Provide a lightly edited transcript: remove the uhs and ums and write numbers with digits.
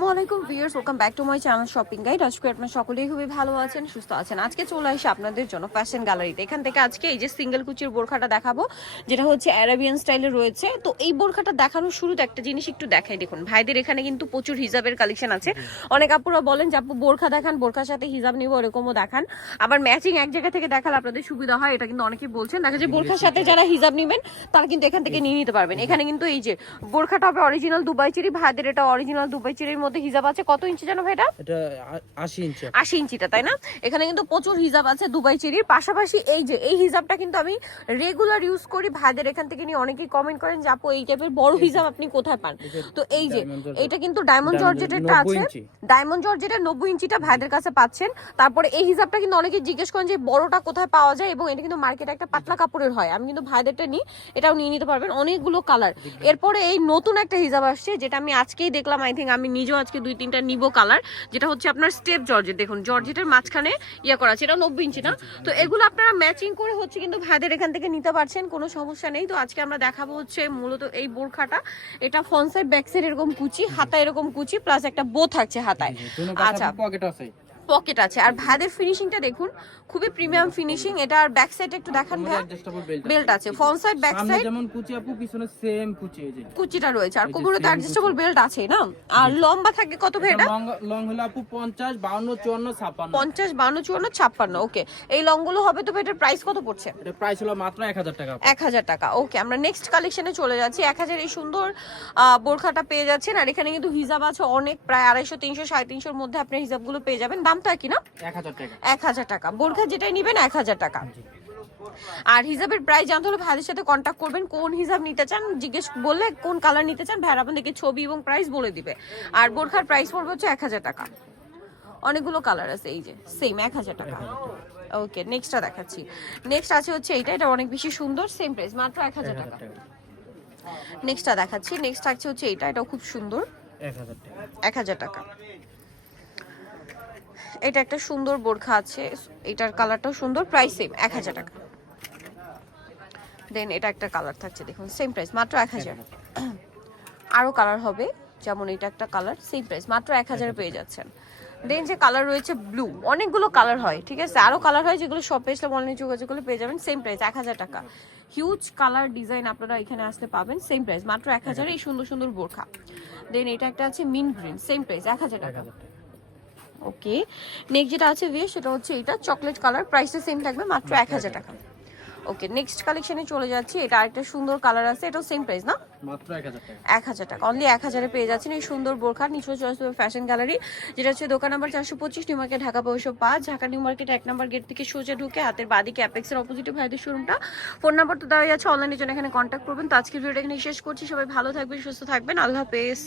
আসসালামু আলাইকুম viewers, welcome back to my channel shopping guide. আজকে আপনারা সকলেই খুবই ভালো আছেন, সুস্থ আছেন। আজকে চলে আসি আপনাদের জন্য ফ্যাশন গ্যালারিতে। এখান থেকে আজকে এই যে সিঙ্গেল কুচির বোরখাটা দেখাবো, যেটা হচ্ছে অ্যারাবিয়ান স্টাইলে রয়েছে। তো এই বোরখাটা দেখানোর শুরুতে একটা জিনিস একটু দেখাই। দেখুন ভাইদের এখানে কিন্তু প্রচুর হিজাবের কালেকশন আছে। অনেক আপুরা বলেন যে আপু বোরখা দেখান, বোরখার সাথে হিজাব নিবো, এরকমও দেখান। আবার ম্যাচিং এক জায়গা থেকে দেখালে আপনাদের সুবিধা হয়, এটা কিন্তু অনেকেই বলছেন। দেখা যায় বোরখার সাথে যারা হিজাব নেবেন তারা কিন্তু এখান থেকে নিয়ে নিতে পারবেন। এখানে কিন্তু এই যে বোরখাটা হবে অরিজিনাল দুবাই চেরি, ভাইদের এটা অরিজিনাল দুবাই চেরির মধ্যে হিজাব আছে। কত ইঞ্চি জানো ভাই? এটা 80 ইঞ্চি। 80 ইঞ্চিটা, তাই না? এখানে কিন্তু প্রচুর হিজাব আছে দুবাই চেরির। পাশাপাশি এই যে এই হিজাবটা কিন্তু আমি রেগুলার ইউজ করি, ভাইদের এখান থেকে নিয়ে অনেকেই কমেন্ট করেন যে আপু এই টাইপের বড় হিজাব আপনি কোথায় পান। তো এই যে এটা কিন্তু ডায়মন্ড জর্জেটেরটা আছে, ডায়মন্ড জর্জেটের 90 ইঞ্চিটা ভাইদের কাছে পাচ্ছেন। তারপরে এই হিজাবটা কিন্তু অনেকেই জিজ্ঞেস করেন যে বড়টা কোথায় পাওয়া যায়, এবং এটা কিন্তু মার্কেটে একটা পাতলা কাপড়ের হয়। আমি কিন্তু ভাইদেরটা নিই, এটাও নিয়ে নিতে পারবেন, অনেকগুলো কালার। এরপরে এই নতুন একটা হিজাব আসছে, যেটা আমি আজকেই দেখলাম। আই থিঙ্ক আমি নিজেও আজকে 2-3টা নিবো কালার, যেটা হচ্ছে আপনার স্টেপ জর্জেট। দেখুন জর্জেটের মাঝখানে ইয়া করা আছে, এটা 90 ইঞ্চি না। তো এগুলো আপনারা ম্যাচিং করে হচ্ছে কিন্তু ভাইদের এখান থেকে নিতে পারছেন, কোনো সমস্যা নেই। তো আজকে আমরা দেখাবো হচ্ছে মূলত এই বোরখাটা। এটা ফ্রন্ট সাইড ব্যাক সাইড এরকম কুচি, হাতায় এরকম কুচি, প্লাস একটা বো থাকছে হাতায়। আচ্ছা, পকেট আছে, পকেট আছে। আর ভাইদের ফিনিশিংটা দেখুন, খুবই প্রিমিয়াম ফিনিশিং। এটা আর ব্যাক সাইডে একটু দেখান ভাই। বেল্ট আছে ফ্রন্ট সাইড ব্যাক সাইড, যেমন কুচি আপু পিছনে সেম কুচি, এই যে কুচিটা রয়েছে। আর কোমরে তো অ্যাডজাস্টেবল বেল্ট আছে না। আর লম্বা থাকে কত ভাই এটা? লং হলো আপু 50, 52, 54, 56। 50, 52, 54, 56। ওকে, এই লং গুলো হবে। তো এটার প্রাইস কত পড়ছে? এটা প্রাইস হলো মাত্র 1000 টাকা। 1000 টাকা। ওকে, আমরা নেক্সট কালেকশনে চলে যাচ্ছি। 1000 এই সুন্দর বোরখাটা পেয়ে যাচ্ছেন। আর এখানে কিন্তু হিজাব আছে অনেক, প্রায় 250, 300, 350-এর মধ্যে আপনি হিজাবগুলো পেয়ে যাবেন। দামটা কি না? 1000 টাকা। 1000 টাকা বোরখা যেটাই নেবেন 1000 টাকা। আর হিজাবের প্রাইস জানতে হলে ভাইদের সাথে কন্ট্যাক্ট করবেন। কোন হিজাব নিতে চান জিজ্ঞেস বললে, কোন কালার নিতে চান, ভাইরা আপনাদেরকে ছবি এবং প্রাইস বলে দিবে। আর বোরখার প্রাইস পড়বে হচ্ছে 1000 টাকা। অনেকগুলো কালার আছে, এই যে সেম 1000 টাকা। ওকে, নেক্সটটা দেখাচ্ছি। নেক্সট আছে হচ্ছে এইটা, এটা অনেক বেশি সুন্দর, সেম প্রাইস মাত্র 1000 টাকা। নেক্সটটা দেখাচ্ছি। নেক্সট থাকছে হচ্ছে এইটা, এটাও খুব সুন্দর, 1000 টাকা। 1000 টাকা। এটা একটা সুন্দর বোরখা আছে, এটার কালারটাও সুন্দর, প্রাইস সেম 1000 টাকা। দেন এটা একটা কালার থাকছে, দেখুন সেম প্রাইস মাত্র 1000। আরো কালার হবে, যেমন এটা একটা কালার, সেম প্রাইস মাত্র 1000 পেয়ে যাচ্ছেন। দেন যে কালার রয়েছে ব্লু, অনেকগুলো কালার হয়, ঠিক আছে, আরো কালার হয় যেগুলো শপে এসে অনলাইনে যোগাযোগ করলে পেয়ে যাবেন। সেম প্রাইস 1000 টাকা। হিউজ কালার ডিজাইন আপনারা এখানে আসতে পাবেন, সেম প্রাইস মাত্র 1000। এই সুন্দর সুন্দর বোরখা। দেন এটা একটা আছে মিন গ্রিন, সেম প্রাইস 1000 টাকা। ওকে, নেক্সট যেটা আছে ভিউ, সেটা হচ্ছে এটা চকলেট কালার, প্রাইসটা সেম থাকবে মাত্র 1000 টাকা। ওকে, নেক্সট কালেকশনে চলে যাচ্ছি। এটা আরেকটা সুন্দর কালার আছে, এটাও সেম প্রাইস না? মাত্র 1000 টাকা। 1000 টাকা, অনলি 1000-এ পেয়ে যাচ্ছেন এই সুন্দর বোরখা। নিচে চয়েস ফ্যাশন গ্যালারি, যেটা হচ্ছে দোকান number 425, new market, Dhaka 505। Dhaka new market 1 নম্বর গেট থেকে সোজা ঢুকে হাতের বাদিকে অ্যাপেক্সের অপোজিটে ভাইদের শোরুমটা। ফোন নাম্বার তো দেওয়া আছে, অনলাইনের জন্য এখানে কন্ট্যাক্ট করবেন। তো আজকের ভিডিওটা এখানে শেষ করছি। সবাই ভালো থাকবেন, সুস্থ থাকবেন, আল্লাহ হাফেজ।